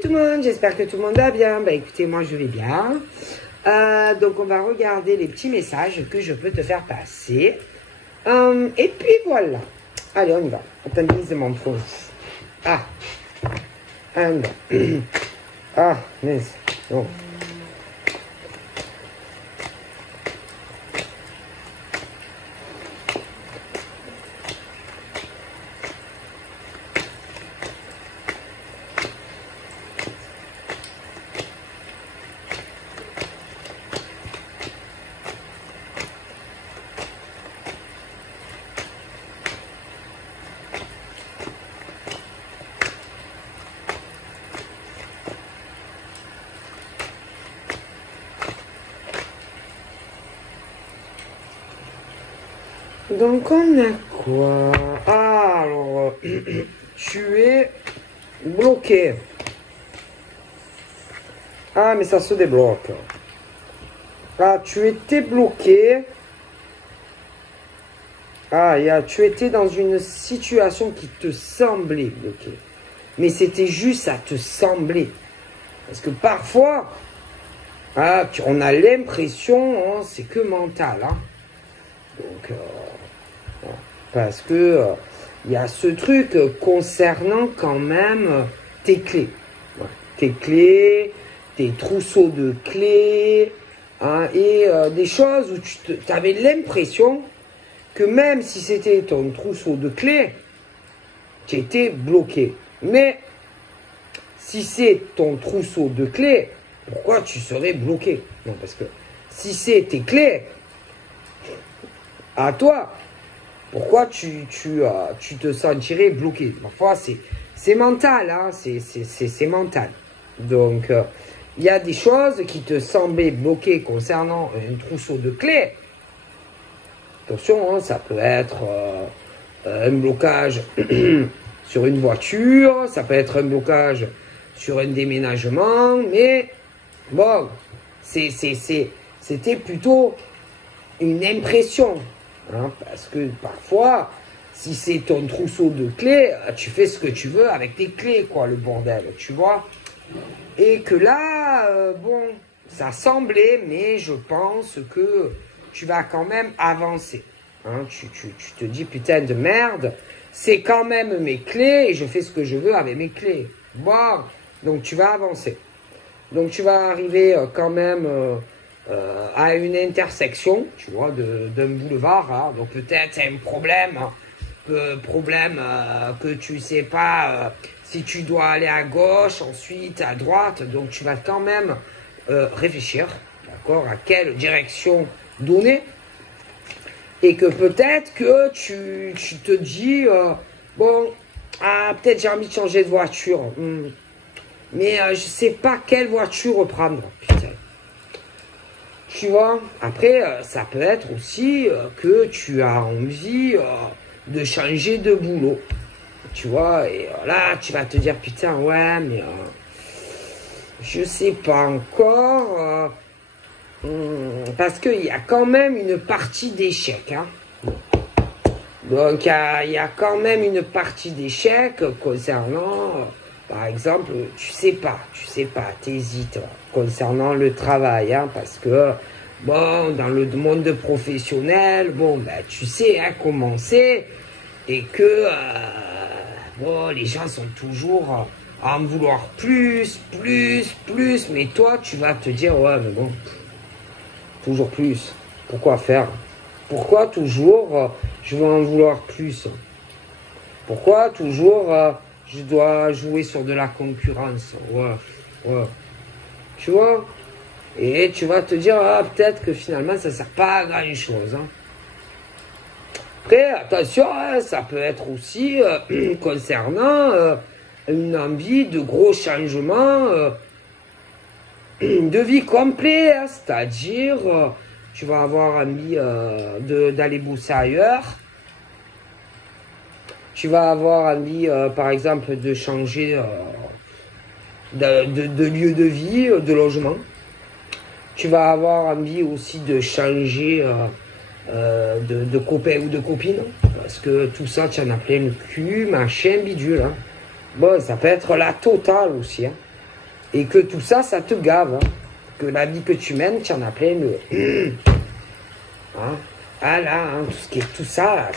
tout le monde, j'espère que tout le monde va bien. Bah écoutez, moi je vais bien. Donc on va regarder les petits messages que je peux te faire passer. Et puis voilà. Allez, on y va. Attends, mise de mon fond. Ah. Ah, mince. Bon. Donc on a quoi? Ah, alors, tu es bloqué. Ah, mais ça se débloque. Ah, tu étais bloqué. Ah, tu étais dans une situation qui te semblait bloquée. Mais c'était juste à te sembler. Parce que parfois, on a l'impression, hein, c'est que mental. Hein. Donc, parce que il y a ce truc concernant quand même tes clés. Ouais. Tes clés, tes trousseaux de clés, hein, et des choses où tu avais l'impression que même si c'était ton trousseau de clés, tu étais bloqué. Mais si c'est ton trousseau de clés, pourquoi tu serais bloqué? Non, parce que si c'est tes clés, à toi, pourquoi tu te sentirais bloqué? Parfois, c'est mental, hein, c'est mental. Donc, il y a des choses qui te semblaient bloquées concernant un trousseau de clés. Attention, hein, ça peut être un blocage sur une voiture, ça peut être un blocage sur un déménagement, mais bon, c'était plutôt une impression. Hein, parce que parfois, si c'est ton trousseau de clés, tu fais ce que tu veux avec tes clés, quoi, le bordel, tu vois. Et que là, bon, ça semblait, mais je pense que tu vas quand même avancer. Hein, tu te dis, putain de merde, c'est quand même mes clés et je fais ce que je veux avec mes clés. Bon, donc tu vas avancer. Donc tu vas arriver quand même à une intersection, tu vois, d'un boulevard. Hein. Donc peut-être c'est un problème, que tu sais pas si tu dois aller à gauche, ensuite à droite. Donc tu vas quand même réfléchir, d'accord, à quelle direction donner. Et que peut-être que tu te dis, bon, peut-être j'ai envie de changer de voiture. Mais je sais pas quelle voiture prendre, putain. Tu vois, après, ça peut être aussi que tu as envie de changer de boulot. Tu vois, et là, tu vas te dire, putain, ouais, mais je sais pas encore. Parce qu'il y a quand même une partie d'échec. Hein. Donc, il y a quand même une partie d'échec concernant, par exemple, tu sais pas, t'hésites concernant le travail, hein, parce que, bon, dans le monde professionnel, bon, ben, tu sais hein, comment c'est, et que, bon, les gens sont toujours à en vouloir plus, mais toi, tu vas te dire, ouais, mais bon, toujours plus, pourquoi faire? Pourquoi toujours je veux en vouloir plus? Pourquoi toujours je dois jouer sur de la concurrence? Ouais. Tu vois? Et tu vas te dire, peut-être que finalement, ça ne sert pas à grand-chose. Hein. Après, attention, hein, ça peut être aussi concernant une envie de gros changements de vie complet. Hein, c'est-à-dire, tu vas avoir envie d'aller bosser ailleurs. Tu vas avoir envie, par exemple, de changer de lieu de vie, de logement. Tu vas avoir envie aussi de changer de copain ou de copine. Parce que tout ça, tu en as plein le cul, machin, bidule. Hein. Bon, ça peut être la totale aussi. Hein. Et que tout ça, ça te gave. Hein. Que la vie que tu mènes, tu en as plein de... Hein? Ah là, hein, tout ça, là,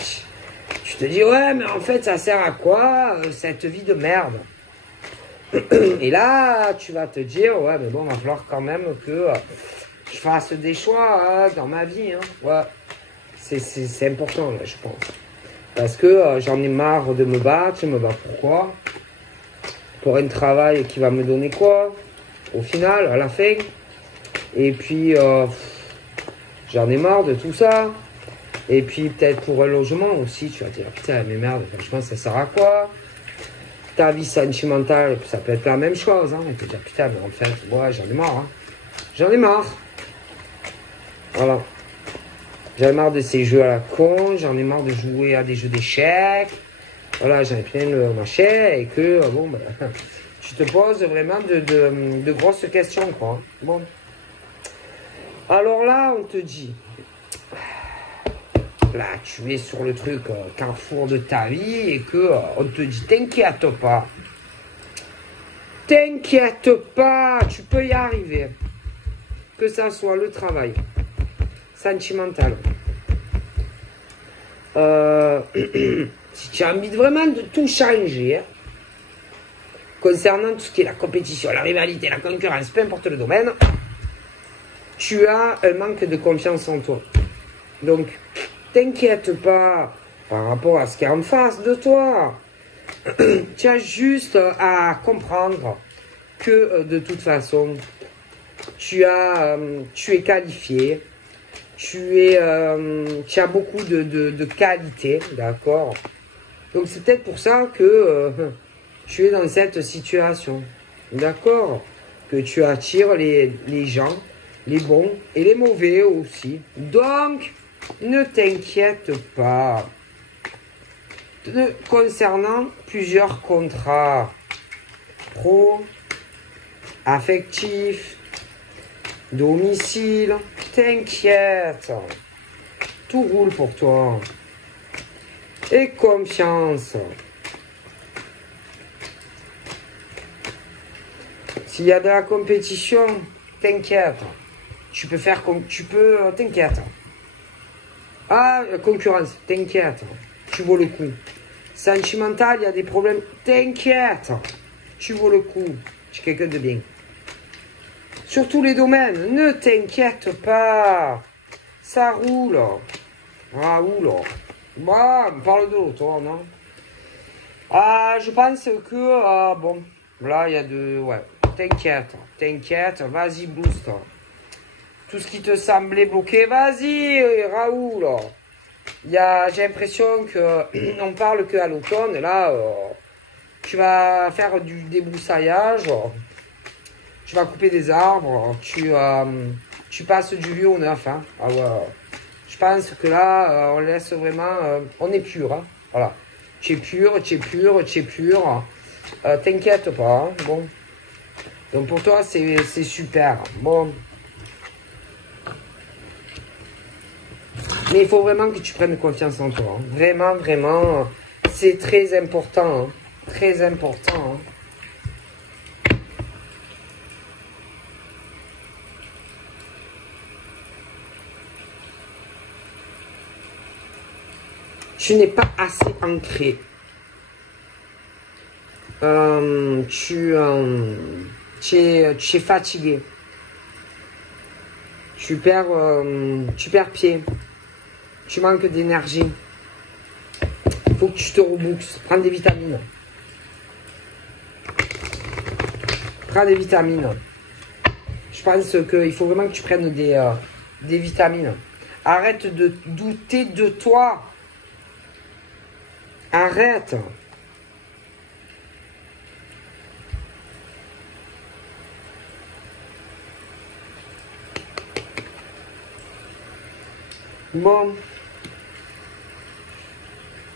tu te dis, ouais, mais en fait, ça sert à quoi, cette vie de merde? Et là, tu vas te dire, ouais, mais bon, il va falloir quand même que je fasse des choix dans ma vie. Hein. Ouais, c'est important, là, je pense. Parce que j'en ai marre de me battre. Je me bats pourquoi? Pour un travail qui va me donner quoi? Au final, à la fin. Et puis, j'en ai marre de tout ça. Et puis, peut-être pour un logement aussi, tu vas te dire, putain, mais merde, franchement, ça sert à quoi? Ta vie sentimentale, ça peut être la même chose. Hein. Et te dire, putain, mais en fait, ouais, j'en ai marre. Hein. J'en ai marre. Voilà. J'en ai marre de ces jeux à la con. J'en ai marre de jouer à des jeux d'échecs. Voilà, j'en ai plein le machin. Et que, bon, ben, tu te poses vraiment de grosses questions, quoi. Bon. Alors là, on te dit... Là, tu es sur le truc carrefour de ta vie et que on te dit, t'inquiète pas. T'inquiète pas, tu peux y arriver. Que ça soit le travail, sentimental. Si tu as envie vraiment de tout changer, concernant tout ce qui est la compétition, la rivalité, la concurrence, peu importe le domaine, tu as un manque de confiance en toi. Donc, t'inquiète pas par rapport à ce qu'il y a en face de toi. Tu as juste à comprendre que de toute façon, tu es qualifié, tu as beaucoup de qualités, d'accord? Donc c'est peut-être pour ça que tu es dans cette situation, d'accord? Que tu attires les gens, les bons et les mauvais aussi. Donc, ne t'inquiète pas. Concernant plusieurs contrats pro, affectifs, domicile, t'inquiète. Tout roule pour toi. Et confiance. S'il y a de la compétition, t'inquiète. Tu peux faire comme tu peux, t'inquiète. Ah, concurrence, t'inquiète, tu vaux le coup. Sentimental, il y a des problèmes, t'inquiète, tu vaux le coup. Tu es quelqu'un de bien. Sur tous les domaines, ne t'inquiète pas. Ça roule. Ah, oula. Bah, on parle de l'auto, non? Ah, je pense que, bon, là, il y a de... Ouais, t'inquiète, vas-y, boost. Tout ce qui te semblait bloqué, vas-y, Raoul. J'ai l'impression que on parle qu'à l'automne. Là, tu vas faire du débroussaillage, tu vas couper des arbres, tu passes du vieux au neuf. Hein. Ah ouais. Je pense que là, on laisse vraiment, on est pur. Hein. Voilà, tu es pur. T'inquiète pas. Hein. Bon, donc pour toi, c'est super. Bon. Mais il faut vraiment que tu prennes confiance en toi. Hein. Vraiment, vraiment, c'est très important. Hein. Très important. Hein. Tu n'es pas assez ancré. Tu es fatigué. Tu perds pied. Tu manques d'énergie. Il faut que tu te reboosts. Prends des vitamines. Prends des vitamines. Je pense qu'il faut vraiment que tu prennes des vitamines. Arrête de douter de toi. Arrête. Bon.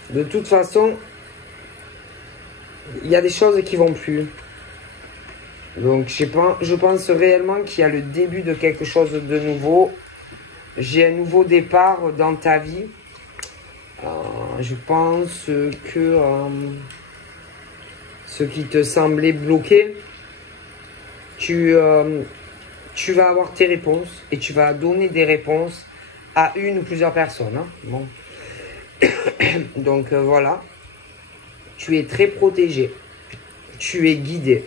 De toute façon, il y a des choses qui vont plus. Donc, je pense réellement qu'il y a le début de quelque chose de nouveau. J'ai un nouveau départ dans ta vie. Je pense que ce qui te semblait bloqué, tu vas avoir tes réponses et tu vas donner des réponses à une ou plusieurs personnes. Hein. Bon. Donc voilà, tu es très protégé, tu es guidé.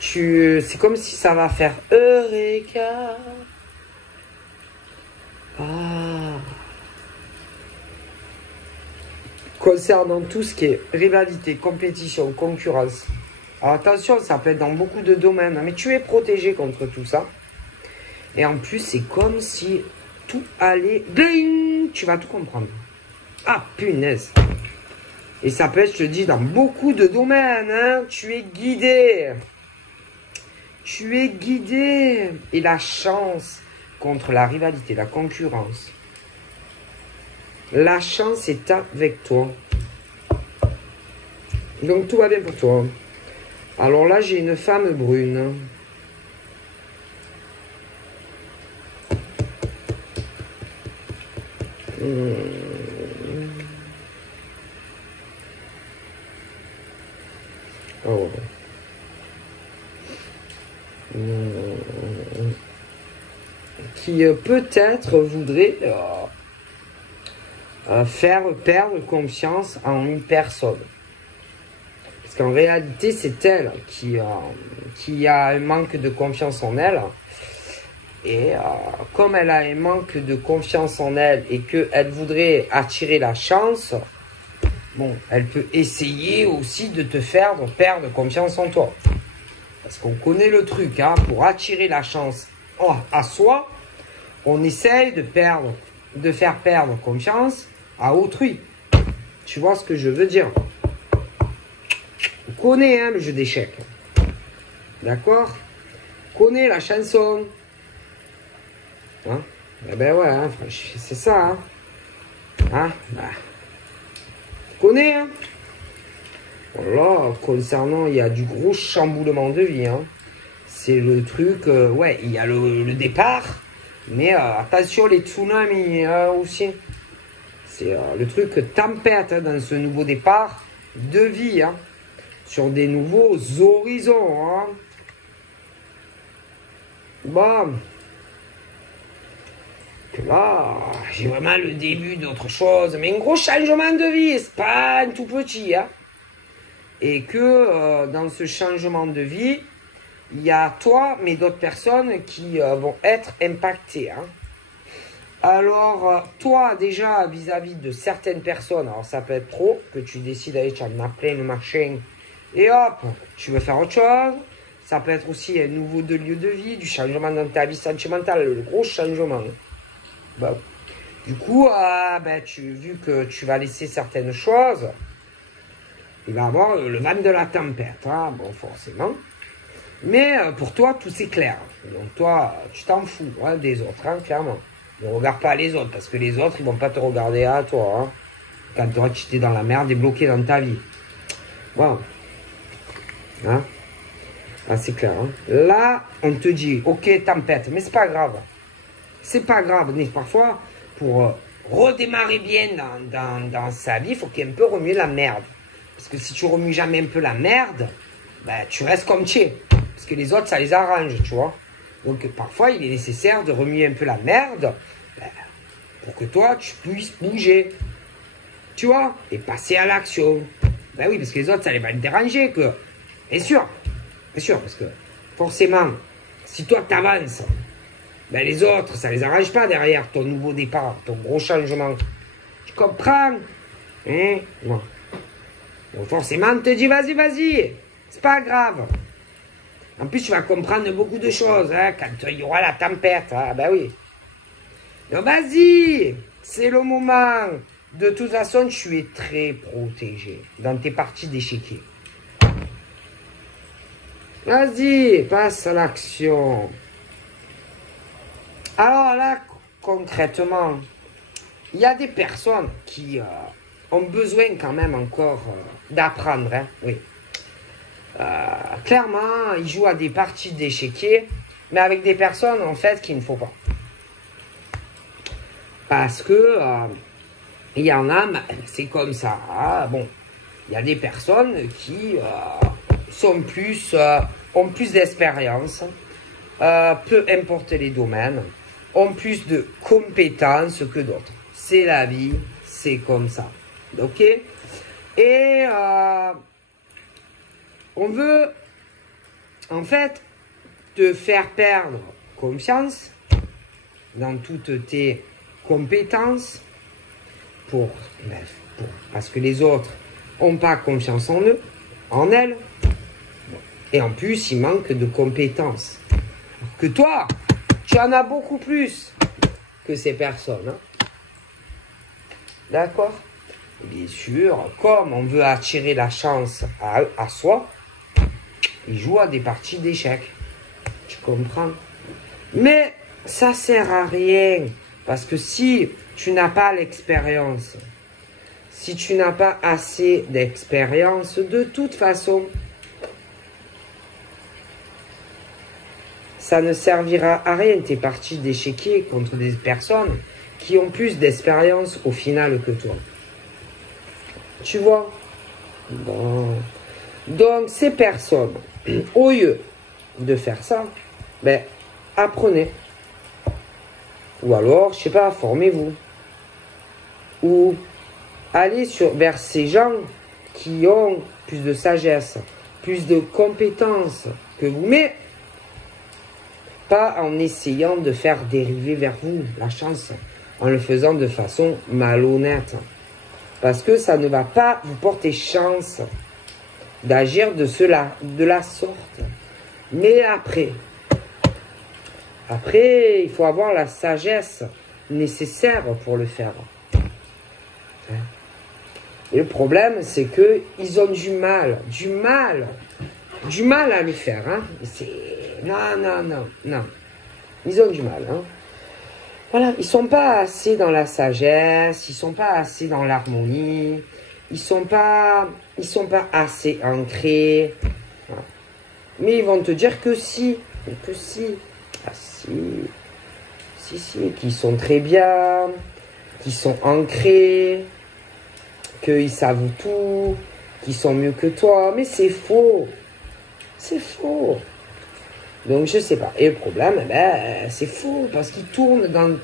C'est comme si ça va faire Eureka. Ah. Concernant tout ce qui est rivalité, compétition, concurrence. Alors attention, ça peut être dans beaucoup de domaines, mais tu es protégé contre tout ça. Et en plus, c'est comme si tout allait... Bling, tu vas tout comprendre. Ah, punaise. Et ça peut être, je te dis, dans beaucoup de domaines. Hein, tu es guidé. Tu es guidé. Et la chance contre la rivalité, la concurrence. La chance est avec toi. Donc tout va bien pour toi. Alors là, j'ai une femme brune. Oh. Qui peut-être voudrait faire perdre confiance en une personne. Parce qu'en réalité, c'est elle qui a un manque de confiance en elle. Et comme elle a un manque de confiance en elle et qu'elle voudrait attirer la chance, bon, elle peut essayer aussi de te faire perdre confiance en toi. Parce qu'on connaît le truc, hein, pour attirer la chance à soi, on essaye de faire perdre confiance à autrui. Tu vois ce que je veux dire? On connaît hein, le jeu d'échecs. D'accord? On connaît la chanson. Hein? Eh ben ouais, hein, c'est ça. Hein? Hein? Bah. On connaît, hein? Voilà, concernant, il y a du gros chamboulement de vie. Hein. C'est le truc, ouais, il y a le départ, mais attention les tsunamis aussi. C'est le truc tempête hein, dans ce nouveau départ de vie, hein, sur des nouveaux horizons. Hein. Bon. Là, j'ai vraiment le début d'autre chose, mais un gros changement de vie, c'est pas un tout petit, hein. Et que dans ce changement de vie, il y a toi, mais d'autres personnes qui vont être impactées. Hein. Alors, toi, déjà, vis-à-vis de certaines personnes, alors ça peut être trop, que tu décides d'aller tu en as plein le machin, et hop, tu veux faire autre chose. Ça peut être aussi un nouveau lieu de vie, du changement dans ta vie sentimentale, le gros changement. Bah, du coup, ben, vu que tu vas laisser certaines choses, il va y avoir le vent de la tempête, hein, bon, forcément. Mais pour toi, tout c'est clair. Donc toi, tu t'en fous hein, des autres, hein, clairement. Ne regarde pas les autres, parce que les autres, ils vont pas te regarder à toi. Hein, quand toi, tu es dans la merde et bloqué dans ta vie. Wow. Hein? Ah, c'est clair. Hein? Là, on te dit, ok, tempête, mais c'est pas grave. C'est pas grave. Mais parfois, pour redémarrer bien dans sa vie, il faut qu'il y ait un peu remuer la merde. Parce que si tu remues jamais un peu la merde, ben, tu restes comme tu es. Parce que les autres, ça les arrange, tu vois. Donc, parfois, il est nécessaire de remuer un peu la merde ben, pour que toi, tu puisses bouger. Tu vois? Et passer à l'action. Ben oui, parce que les autres, ça les va te déranger. Que... Bien sûr, parce que forcément, si toi, tu avances, ben, les autres, ça les arrange pas derrière ton nouveau départ, ton gros changement. Tu comprends? Hein? Bon. Donc forcément, on te dit, vas-y, vas-y. C'est pas grave. En plus, tu vas comprendre beaucoup de choses, hein, quand il y aura la tempête. Ah, ben oui. Donc, vas-y. C'est le moment. De toute façon, tu es très protégé dans tes parties d'échiquier. Vas-y, passe à l'action. Alors là, concrètement, il y a des personnes qui ont besoin quand même encore d'apprendre. Hein, oui. Clairement, ils jouent à des parties d'échiquier, mais avec des personnes en fait qu'il ne faut pas. Parce que il y en a, c'est comme ça. Hein, bon, il y a des personnes qui ont plus d'expérience, peu importe les domaines, ont plus de compétences que d'autres. C'est la vie, c'est comme ça. Ok? Et on veut, en fait, te faire perdre confiance dans toutes tes compétences parce que les autres n'ont pas confiance en eux, en elles. Et en plus, ils manquent de compétences. Que toi, tu en as beaucoup plus que ces personnes. Hein. D'accord? Bien sûr, comme on veut attirer la chance à soi, ils jouent à des parties d'échecs. Tu comprends? Mais ça sert à rien. Parce que si tu n'as pas l'expérience, si tu n'as pas assez d'expérience, de toute façon, ça ne servira à rien tes parties d'échiquier contre des personnes qui ont plus d'expérience au final que toi. Tu vois? Bon. Donc, ces personnes, au lieu de faire ça, ben, apprenez. Ou alors, je sais pas, formez-vous. Ou allez vers ces gens qui ont plus de sagesse, plus de compétences que vous, mais pas en essayant de faire dériver vers vous la chance, en le faisant de façon malhonnête. Parce que ça ne va pas vous porter chance d'agir de la sorte. Mais après, il faut avoir la sagesse nécessaire pour le faire. Et le problème, c'est qu'ils ont du mal à le faire. Hein. Non. Ils ont du mal. Hein. Voilà, ils sont pas assez dans la sagesse, ils sont pas assez dans l'harmonie, ils sont pas assez ancrés. Voilà. Mais ils vont te dire que si. Ah si, qu'ils sont très bien, qu'ils sont ancrés, qu'ils savent tout, qu'ils sont mieux que toi. Mais c'est faux. C'est faux. Donc, je sais pas. Et le problème, c'est faux. Parce qu'ils tournent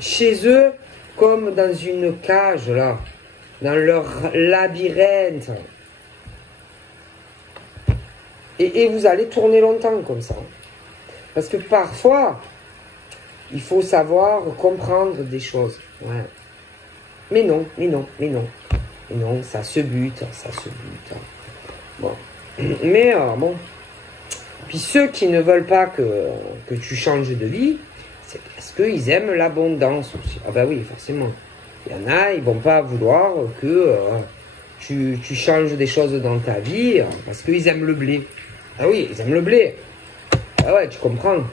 chez eux comme dans une cage, là. Dans leur labyrinthe. Et vous allez tourner longtemps comme ça. Parce que parfois, il faut savoir comprendre des choses. Ouais. Mais non, ça se bute. Bon. Mais bon. Puis ceux qui ne veulent pas que tu changes de vie, c'est parce qu'ils aiment l'abondance aussi. Ah ben oui, forcément. Il y en a, ils vont pas vouloir que tu changes des choses dans ta vie parce qu'ils aiment le blé. Ah oui, ils aiment le blé. Ah ouais, tu comprends.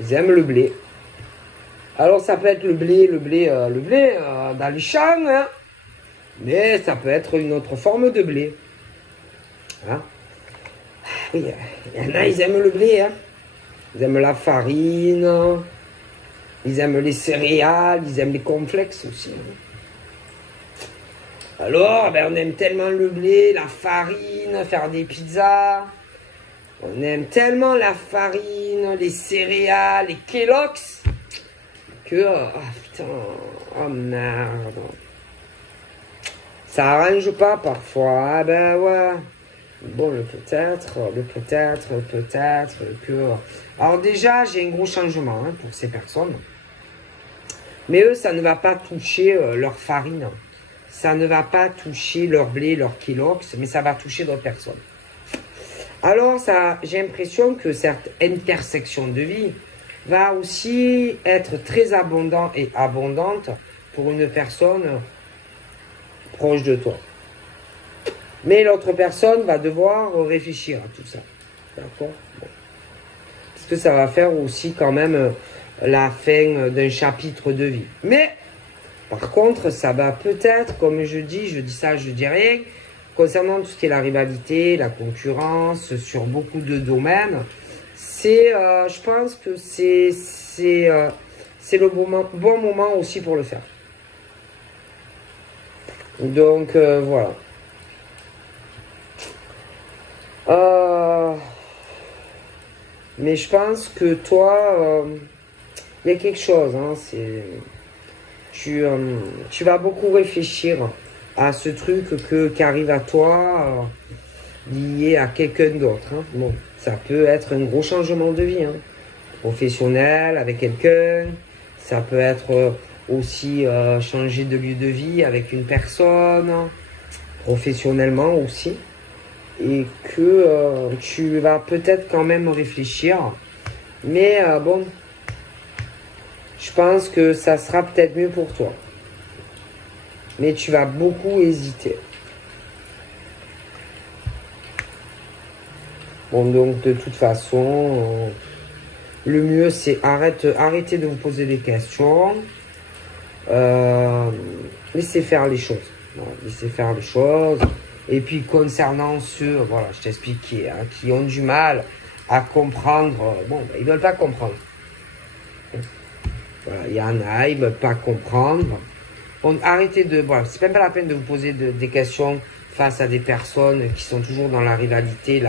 Ils aiment le blé. Alors ça peut être le blé dans les champs, hein, mais ça peut être une autre forme de blé. Hein? Oui, il y en a, ils aiment le blé, hein. Ils aiment la farine, ils aiment les céréales, ils aiment les cornflakes aussi. Hein. Alors, on aime tellement le blé, la farine, faire des pizzas. On aime tellement la farine, les céréales, les Kellogg's, que, putain, oh merde. Ça arrange pas parfois, ah ben ouais. Bon, peut-être que... Alors déjà, j'ai un gros changement hein, pour ces personnes. Mais eux, ça ne va pas toucher leur farine. Ça ne va pas toucher leur blé, leur Kellogg's, mais ça va toucher d'autres personnes. Alors, j'ai l'impression que cette intersection de vie va aussi être très abondante pour une personne proche de toi. Mais l'autre personne va devoir réfléchir à tout ça. D'accord? Bon. Parce que ça va faire aussi quand même la fin d'un chapitre de vie. Mais, par contre, ça va peut-être, comme je dis ça, je dis rien, concernant tout ce qui est la rivalité, la concurrence, sur beaucoup de domaines, je pense que c'est le bon moment aussi pour le faire. Donc, voilà. Mais je pense que toi, il y a quelque chose. Hein, tu vas beaucoup réfléchir à ce truc qui arrive à toi, lié à quelqu'un d'autre. Hein. Bon, ça peut être un gros changement de vie. Hein. Professionnel, avec quelqu'un. Ça peut être aussi changer de lieu de vie avec une personne. Professionnellement aussi. Et que tu vas peut-être quand même réfléchir. Mais bon, je pense que ça sera peut-être mieux pour toi. Mais tu vas beaucoup hésiter. Bon, donc de toute façon, le mieux c'est arrêter de vous poser des questions. Laissez faire les choses. Voilà, laissez faire les choses. Et puis concernant ceux, voilà, je t'expliquais, hein, qui ont du mal à comprendre, bon, ils ne veulent pas comprendre. Voilà, il y en a, ils ne veulent pas comprendre. Bon, arrêtez de, voilà, c'est même pas la peine de vous poser des questions face à des personnes qui sont toujours dans la rivalité,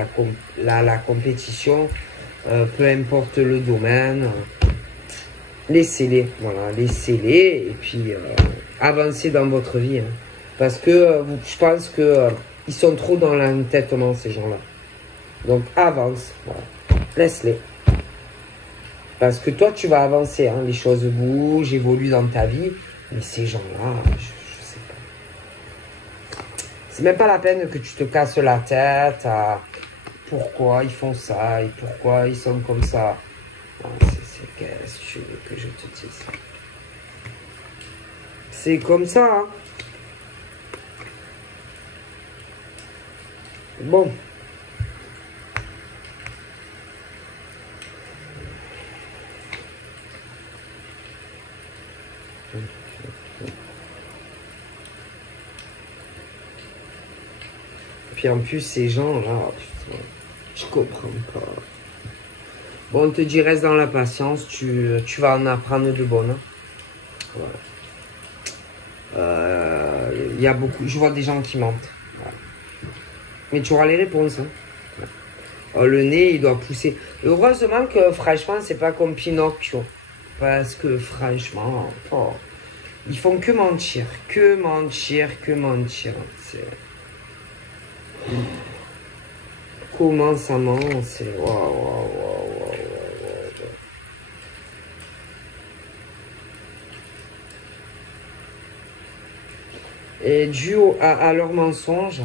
la compétition, peu importe le domaine. Laissez-les, voilà, laissez-les et puis avancez dans votre vie. Hein. Parce que je pense que ils sont trop dans l'entêtement, ces gens-là. Donc avance, voilà. Laisse-les. Parce que toi, tu vas avancer, hein. Les choses bougent, évoluent dans ta vie. Mais ces gens-là, je sais pas. C'est même pas la peine que tu te casses la tête à pourquoi ils font ça et pourquoi ils sont comme ça. Qu'est-ce que tu veux que je te dise? C'est comme ça, hein. Bon. Puis en plus, ces gens-là, je comprends pas. Bon, on te dit, reste dans la patience, tu vas en apprendre de bonnes. Voilà. Il y a beaucoup, je vois des gens qui mentent. Voilà. Mais tu auras les réponses. Hein. Le nez, il doit pousser. Heureusement que, franchement, c'est pas comme Pinocchio. Parce que, franchement, ils font que mentir. Que mentir, que mentir. Comment ça ment? C'est... Waouh. Et dû à leurs mensonges,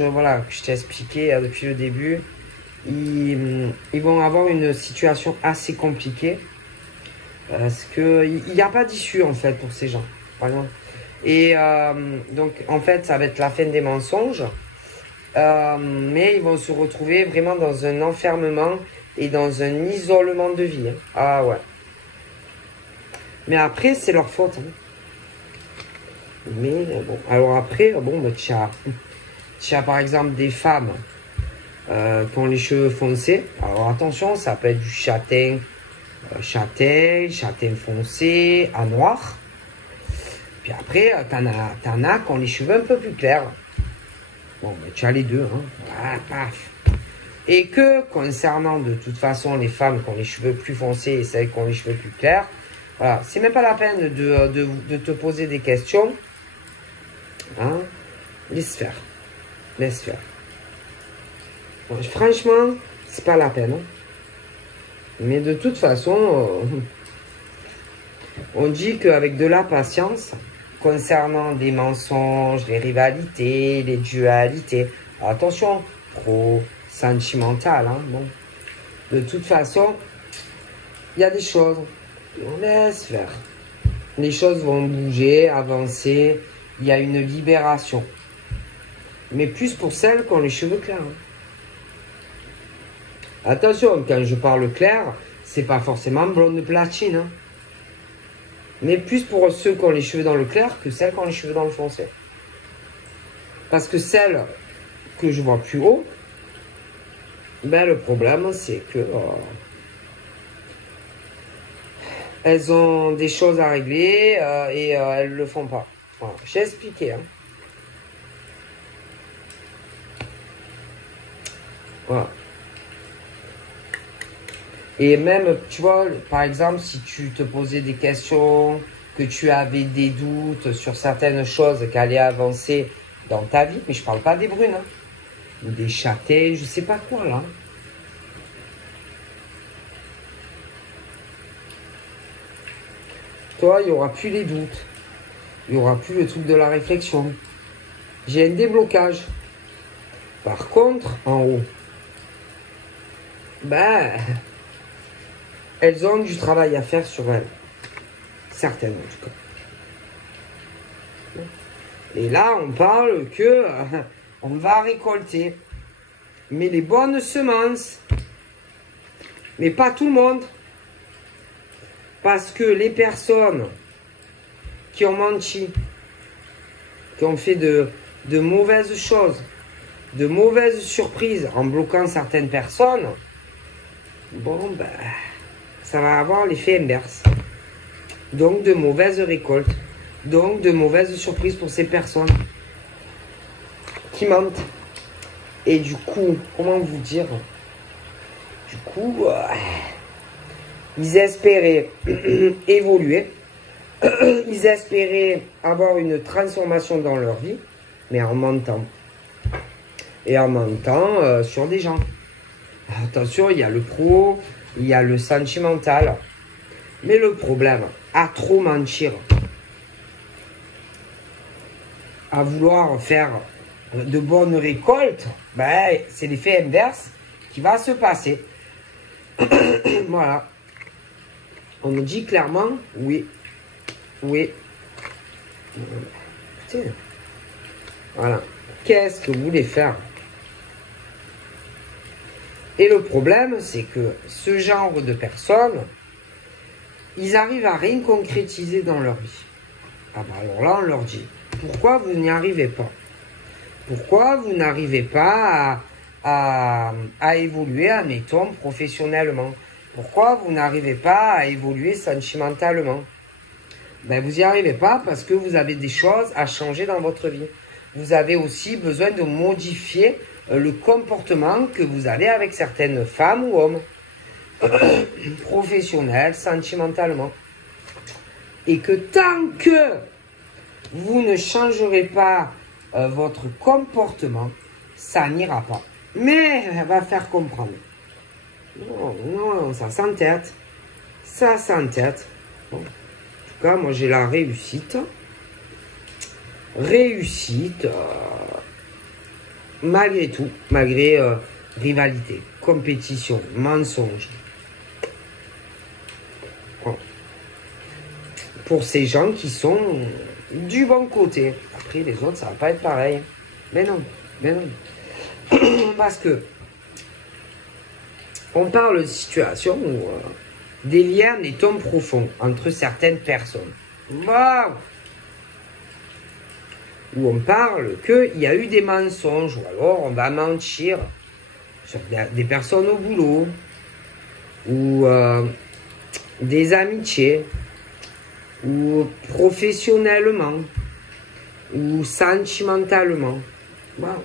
voilà, que je t'ai expliqué depuis le début, ils vont avoir une situation assez compliquée parce qu'il n'y a pas d'issue en fait pour ces gens, par exemple. Et donc en fait ça va être la fin des mensonges, mais ils vont se retrouver vraiment dans un enfermement et dans un isolement de vie. Hein. Ah ouais. Mais après c'est leur faute. Hein. Mais bon, alors après, bon, bah, tu as par exemple des femmes qui ont les cheveux foncés. Alors attention, ça peut être du châtain foncé, à noir. Puis après, t'en as qui ont les cheveux un peu plus clairs. Bon, bah, tu as les deux, hein. Voilà, paf. Et que concernant de toute façon les femmes qui ont les cheveux plus foncés et celles qui ont les cheveux plus clairs, voilà, c'est même pas la peine de te poser des questions. Hein? Laisse faire. Laisse faire. Bon, franchement, c'est pas la peine. Hein? Mais de toute façon, on dit qu'avec de la patience, concernant des mensonges, les rivalités, les dualités, attention, trop sentimental. Hein? Bon. De toute façon, il y a des choses. On laisse faire. Les choses vont bouger, avancer. Il y a une libération. Mais plus pour celles qui ont les cheveux clairs. Hein. Attention, quand je parle clair, c'est pas forcément blonde platine. Hein. Mais plus pour ceux qui ont les cheveux dans le clair que celles qui ont les cheveux dans le foncé. Parce que celles que je vois plus haut, ben le problème c'est que elles ont des choses à régler et elles le font pas. Voilà, j'ai expliqué. Hein. Voilà. Et même, tu vois, par exemple, si tu te posais des questions, que tu avais des doutes sur certaines choses qui allaient avancer dans ta vie, mais je parle pas des brunes, hein, ou des châtaignes, je sais pas quoi là. Toi, il n'y aura plus les doutes. Il n'y aura plus le truc de la réflexion. J'ai un déblocage. Par contre, en haut, ben, elles ont du travail à faire sur elles. Certaines, en tout cas. Et là, on parle que on va récolter. Mais les bonnes semences. Mais pas tout le monde. Parce que les personnes qui ont menti, qui ont fait de mauvaises choses, de mauvaises surprises en bloquant certaines personnes, bon, ben, ça va avoir l'effet inverse. Donc, de mauvaises récoltes. Donc, de mauvaises surprises pour ces personnes qui mentent. Et du coup, comment vous dire? Du coup, ils espéraient évoluer. Ils espéraient avoir une transformation dans leur vie, mais en mentant. Et en mentant sur des gens. Attention, il y a le pro, il y a le sentimental. Mais le problème, à trop mentir, à vouloir faire de bonnes récoltes, ben, c'est l'effet inverse qui va se passer. Voilà. On nous dit clairement, oui. Oui. Putain. Voilà. Qu'est-ce que vous voulez faire? Et le problème, c'est que ce genre de personnes, ils arrivent à rien concrétiser dans leur vie. Ah bah alors là, on leur dit, pourquoi vous n'y arrivez pas? Pourquoi vous n'arrivez pas à évoluer, admettons, professionnellement? Pourquoi vous n'arrivez pas à évoluer sentimentalement? Ben, vous n'y arrivez pas parce que vous avez des choses à changer dans votre vie. Vous avez aussi besoin de modifier le comportement que vous avez avec certaines femmes ou hommes. Professionnels, sentimentalement. Et que tant que vous ne changerez pas votre comportement, ça n'ira pas. Mais elle va faire comprendre. Non, non, ça s'entête. Ça s'entête. Bon. En tout cas, moi j'ai la réussite. Réussite, malgré tout, malgré rivalité, compétition, mensonge. Bon. Pour ces gens qui sont du bon côté. Après, les autres, ça va pas être pareil. Mais non, mais non. Parce que on parle de situation où des liens, des tons profonds entre certaines personnes. Waouh! Où on parle qu'il y a eu des mensonges, ou alors on va mentir sur des personnes au boulot, ou des amitiés, ou professionnellement, ou sentimentalement. Wow.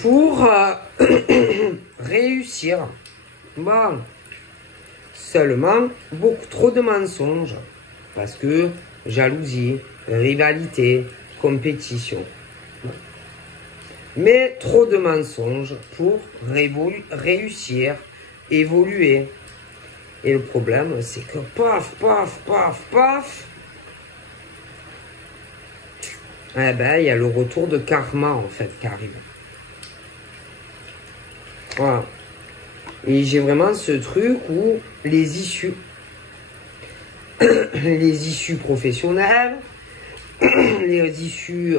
Pour réussir, bon, seulement beaucoup trop de mensonges, parce que jalousie, rivalité, compétition. Mais trop de mensonges pour réussir, évoluer. Et le problème, c'est que paf, paf, paf, paf, eh ben, il y a le retour de karma, en fait, qui arrive. Voilà. Et j'ai vraiment ce truc où les issues professionnelles, les issues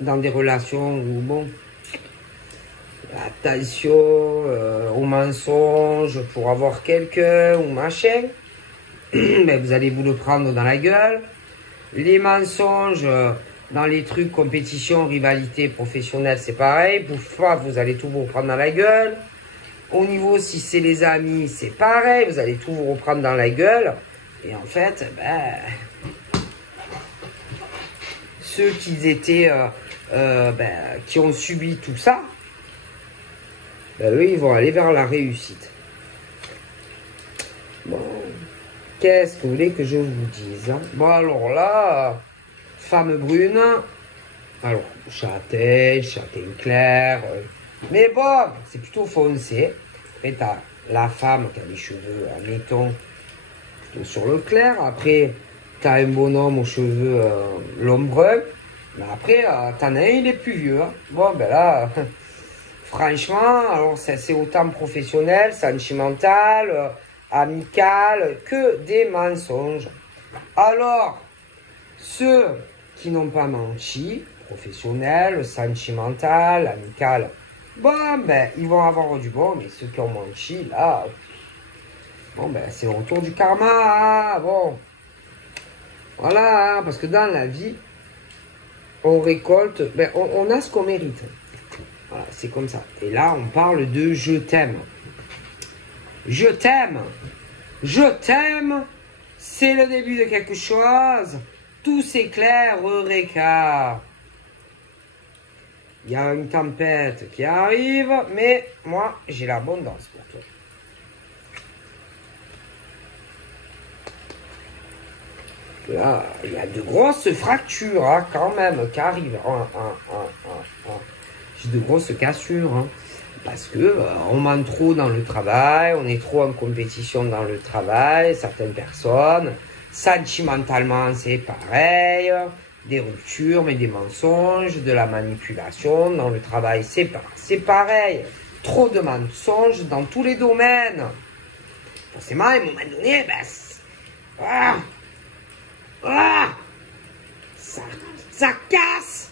dans des relations où, bon, attention aux mensonges pour avoir quelqu'un ou machin, mais vous allez vous le prendre dans la gueule. Les mensonges dans les trucs compétition, rivalité professionnelle, c'est pareil. Vous allez tout vous reprendre dans la gueule. Au niveau, si c'est les amis, c'est pareil. Vous allez tout vous reprendre dans la gueule. Et en fait, ben, ceux qui étaient, qui ont subi tout ça, ben, eux, ils vont aller vers la réussite. Bon, qu'est-ce que vous voulez que je vous dise, hein? Bon, alors là, femme brune, alors châtaigne clair, mais bon, c'est plutôt foncé. Après, tu as la femme qui a des cheveux, admettons, plutôt sur le clair. Après, tu as un bonhomme aux cheveux l'ombreux. Mais après, t'en as un, il est plus vieux. Hein. Bon, ben là, franchement, alors c'est autant professionnel, sentimental, amical, que des mensonges. Alors, ceux qui n'ont pas menti, professionnel, sentimental, amical, bon, ben, ils vont avoir du bon, mais ceux qui ont menti, là, bon, ben, c'est le retour du karma, hein, bon. Voilà, hein, parce que dans la vie, on récolte, ben, on a ce qu'on mérite. Voilà, c'est comme ça. Et là, on parle de je t'aime. Je t'aime. Je t'aime. C'est le début de quelque chose. Tout s'éclaire, Eureka. Il y a une tempête qui arrive, mais moi, j'ai l'abondance pour toi. Là, il y a de grosses fractures, hein, quand même, qui arrivent. J'ai de grosses cassures, hein, parce que on ment trop dans le travail, on est trop en compétition dans le travail, certaines personnes. Sentimentalement, c'est pareil. Des ruptures, mais des mensonges, de la manipulation. Dans le travail, c'est pareil. Trop de mensonges dans tous les domaines. Forcément, à un moment donné, ben, ça casse.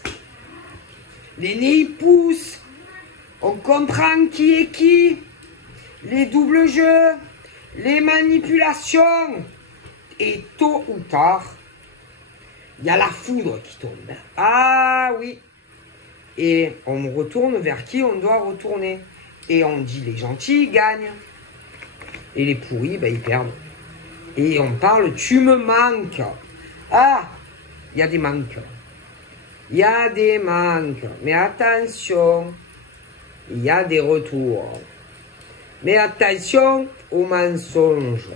Les nez poussent. On comprend qui est qui. Les doubles jeux. Les manipulations. Et tôt ou tard, il y a la foudre qui tombe. Ah oui. Et on retourne vers qui on doit retourner. Et on dit les gentils gagnent. Et les pourris, ben, ils perdent. Et on parle tu me manques. Ah, il y a des manques. Il y a des manques. Mais attention, il y a des retours. Mais attention aux mensonges.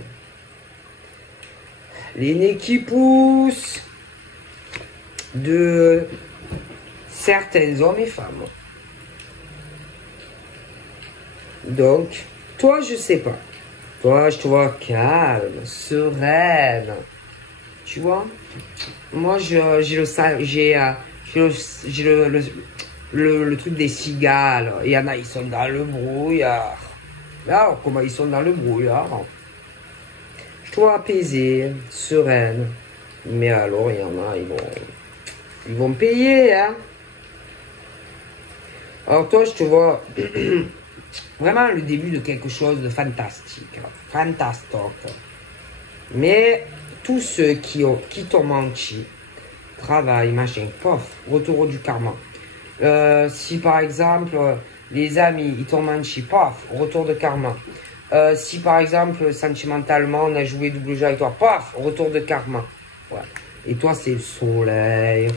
Les nez qui poussent de certains hommes et femmes. Donc, toi, je sais pas. Toi, je te vois calme, sereine. Tu vois? Moi, j'ai le truc des cigales. Il y en a, ils sont dans le brouillard. Alors, comment ils sont dans le brouillard? Je te vois apaisée, sereine. Mais alors, il y en a, ils vont payer, hein. Alors, toi, je te vois vraiment le début de quelque chose de fantastique. Fantastoque. Mais tous ceux qui t'ont menti, travail, machin, pof, retour du karma. Si par exemple, les amis, ils t'ont menti, paf, retour de karma. Si par exemple, sentimentalement, on a joué double jeu avec toi, paf, retour de karma. Ouais. Et toi, c'est le soleil,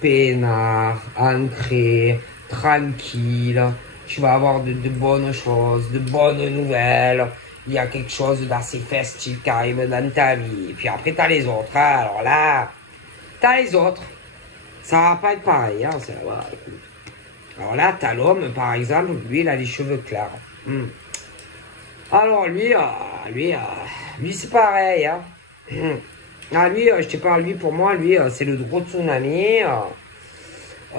peinard, ancré, tranquille. Tu vas avoir de bonnes choses, de bonnes nouvelles. Il y a quelque chose d'assez festif qui arrive dans ta vie. Et puis après, t'as les autres. Hein. Alors là, t'as les autres. Ça va pas être pareil. Hein. Voilà, écoute. Alors là, t'as l'homme, par exemple, lui, il a les cheveux clairs. Alors lui, c'est pareil. Hein. Ah, lui, je te parle, lui, pour moi, lui, c'est le gros tsunami.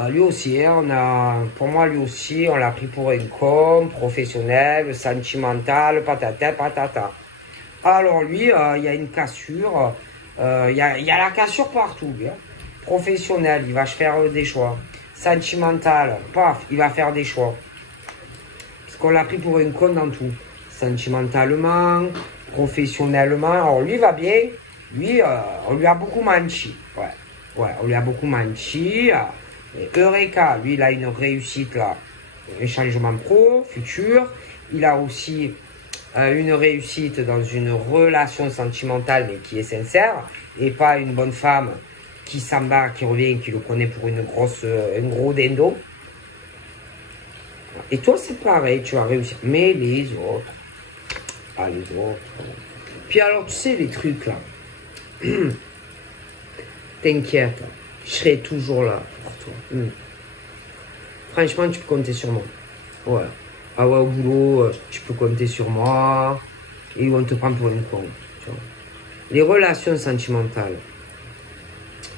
Lui aussi, hein, pour moi, lui aussi, on l'a pris pour un con, professionnel, sentimental, patata, patata. Alors lui, il y a une cassure, il y a la cassure partout, bien. Professionnel, il va faire des choix. Sentimental, paf, il va faire des choix. Parce qu'on l'a pris pour un con dans tout. Sentimentalement, professionnellement, alors lui va bien, lui, on lui a beaucoup menti. Ouais, on lui a beaucoup menti. Et Eureka, lui, il a une réussite là, un changement pro, futur. Il a aussi une réussite dans une relation sentimentale, mais qui est sincère, et pas une bonne femme qui s'en va, qui revient, qui le connaît pour un gros dindo. Et toi, c'est pareil, tu vas réussir. Mais les autres, ah, les autres. Puis alors, tu sais, les trucs là, t'inquiète, je serai toujours là pour toi. Franchement, tu peux compter sur moi. Ouais. Ah ouais, au boulot, tu peux compter sur moi. Et on te prend pour une con. Tu vois. Les relations sentimentales,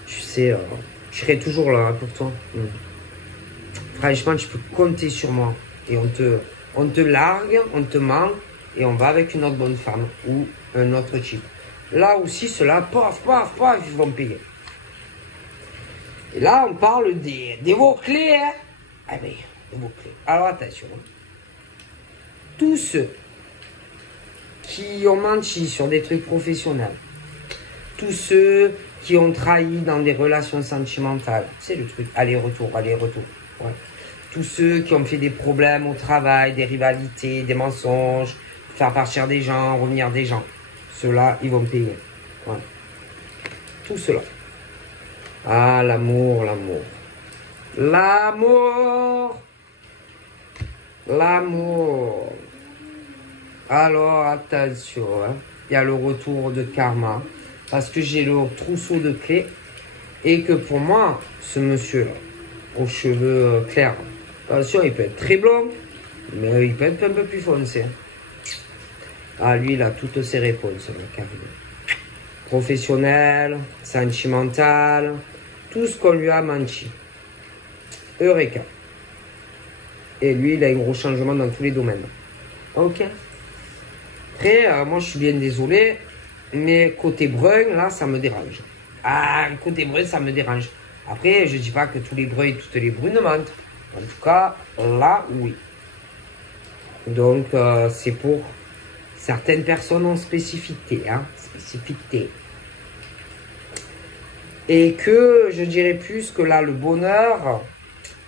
tu sais, je serai toujours là pour toi. Franchement, tu peux compter sur moi. Et on te largue, on te ment, et on va avec une autre bonne femme ou un autre type. Là aussi, ceux-là, paf, paf, paf, ils vont payer. Et là, on parle des mots-clés, hein. Ah ben, des mots-clés. Alors attention. Tous ceux qui ont menti sur des trucs professionnels, tous ceux qui ont trahi dans des relations sentimentales, c'est le truc, aller-retour, aller-retour. Ouais. Tous ceux qui ont fait des problèmes au travail, des rivalités, des mensonges, faire partir des gens, revenir des gens. Ceux-là, ils vont payer. Ouais. Tout cela. Ah, l'amour, l'amour. L'amour. L'amour. Alors, attention, hein. Il y a le retour de karma. Parce que j'ai le trousseau de clés. Et que pour moi, ce monsieur aux cheveux clairs, attention, il peut être très blond, mais il peut être un peu plus foncé. Ah, lui, il a toutes ses réponses, le carré. Professionnel, sentimental, tout ce qu'on lui a menti. Eureka. Et lui, il a un gros changement dans tous les domaines. Ok. Après, moi, je suis bien désolé, mais côté brun, là, ça me dérange. Ah, côté brun, ça me dérange. Après, je dis pas que tous les bruns et toutes les brunes mentent. En tout cas, là, oui. Donc, c'est pour certaines personnes en spécificité, hein, spécificité. Et que je dirais plus que là, le bonheur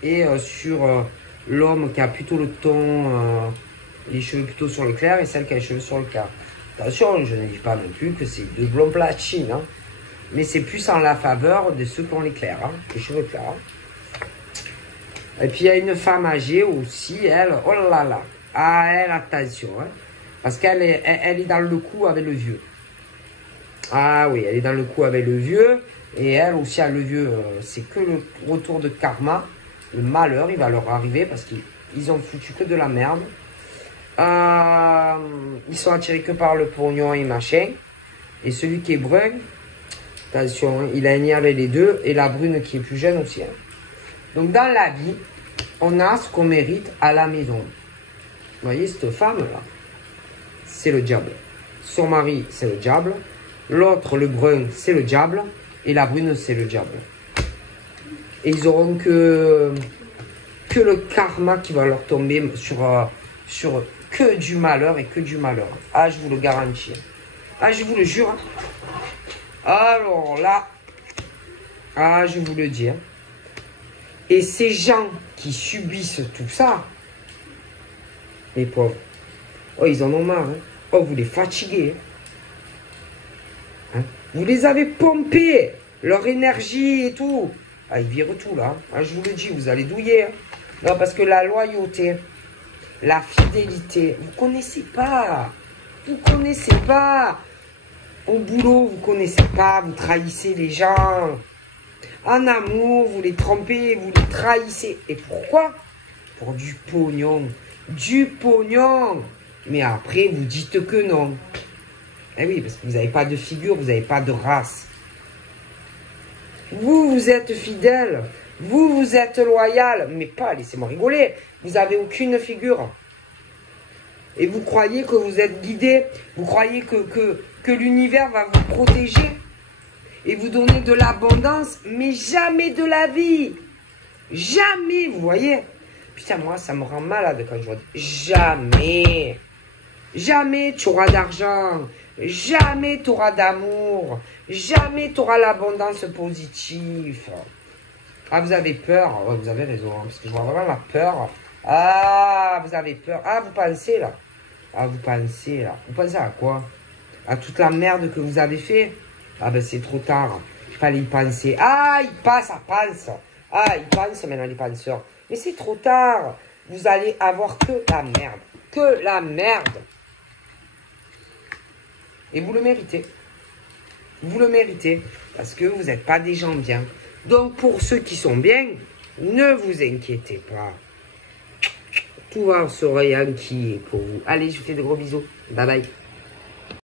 est sur l'homme qui a plutôt le ton, les cheveux plutôt sur le clair et celle qui a les cheveux sur le clair. Attention, je ne dis pas non plus que c'est deux blonds platines, hein, mais c'est plus en la faveur de ceux qui ont les clairs, hein, les cheveux clairs. Hein. Et puis il y a une femme âgée aussi, elle, oh là là, ah elle, attention, hein, parce qu'elle est, elle est dans le coup avec le vieux. Ah oui, elle est dans le coup avec le vieux, et elle aussi a le vieux, c'est que le retour de karma, le malheur, il va leur arriver parce qu'ils ont foutu que de la merde. Ils sont attirés que par le pognon et machin. Et celui qui est brun, attention, hein, il a énervé les deux, et la brune qui est plus jeune aussi. Hein. Donc dans la vie, on a ce qu'on mérite à la maison. Vous voyez, cette femme-là, c'est le diable. Son mari, c'est le diable. L'autre, le brun, c'est le diable. Et la brune, c'est le diable. Et ils auront que le karma qui va leur tomber sur que du malheur et que du malheur. Ah, je vous le garantis. Ah, je vous le jure. Alors là, ah, je vous le dis. Et ces gens qui subissent tout ça, les pauvres, oh, ils en ont marre. Hein. Oh, vous les fatiguez. Hein. Vous les avez pompés, leur énergie et tout. Ah, ils virent tout là. Ah, je vous le dis, vous allez douiller. Hein. Non, parce que la loyauté, la fidélité, vous connaissez pas. Vous connaissez pas. Au boulot, vous connaissez pas. Vous trahissez les gens. En amour, vous les trompez, vous les trahissez. Et pourquoi? Pour du pognon. Du pognon. Mais après, vous dites que non. Eh oui, parce que vous n'avez pas de figure, vous n'avez pas de race. Vous, vous êtes fidèle. Vous, vous êtes loyal. Mais pas, laissez-moi rigoler. Vous n'avez aucune figure. Et vous croyez que vous êtes guidé. Vous croyez que l'univers va vous protéger. Et vous donner de l'abondance. Mais jamais de la vie. Jamais, vous voyez. Putain, moi, ça me rend malade quand je vois. Jamais. Jamais tu auras d'argent. Jamais tu auras d'amour. Jamais tu auras l'abondance positive. Ah, vous avez peur. Ouais, vous avez raison. Hein, parce que je vois vraiment la peur. Ah, vous avez peur. Ah, vous pensez là. Ah, vous pensez là. Vous pensez à quoi? À toute la merde que vous avez fait? Ah, ben c'est trop tard. Il fallait y penser. Ah, il passe, ça pense. Ah, il pense maintenant les penseurs. Mais c'est trop tard. vous allez avoir que la merde. Que la merde. Et vous le méritez. Vous le méritez. Parce que vous n'êtes pas des gens bien. Donc, pour ceux qui sont bien, ne vous inquiétez pas. Tout va se réenquiller pour vous. Allez, je vous fais de gros bisous. Bye bye.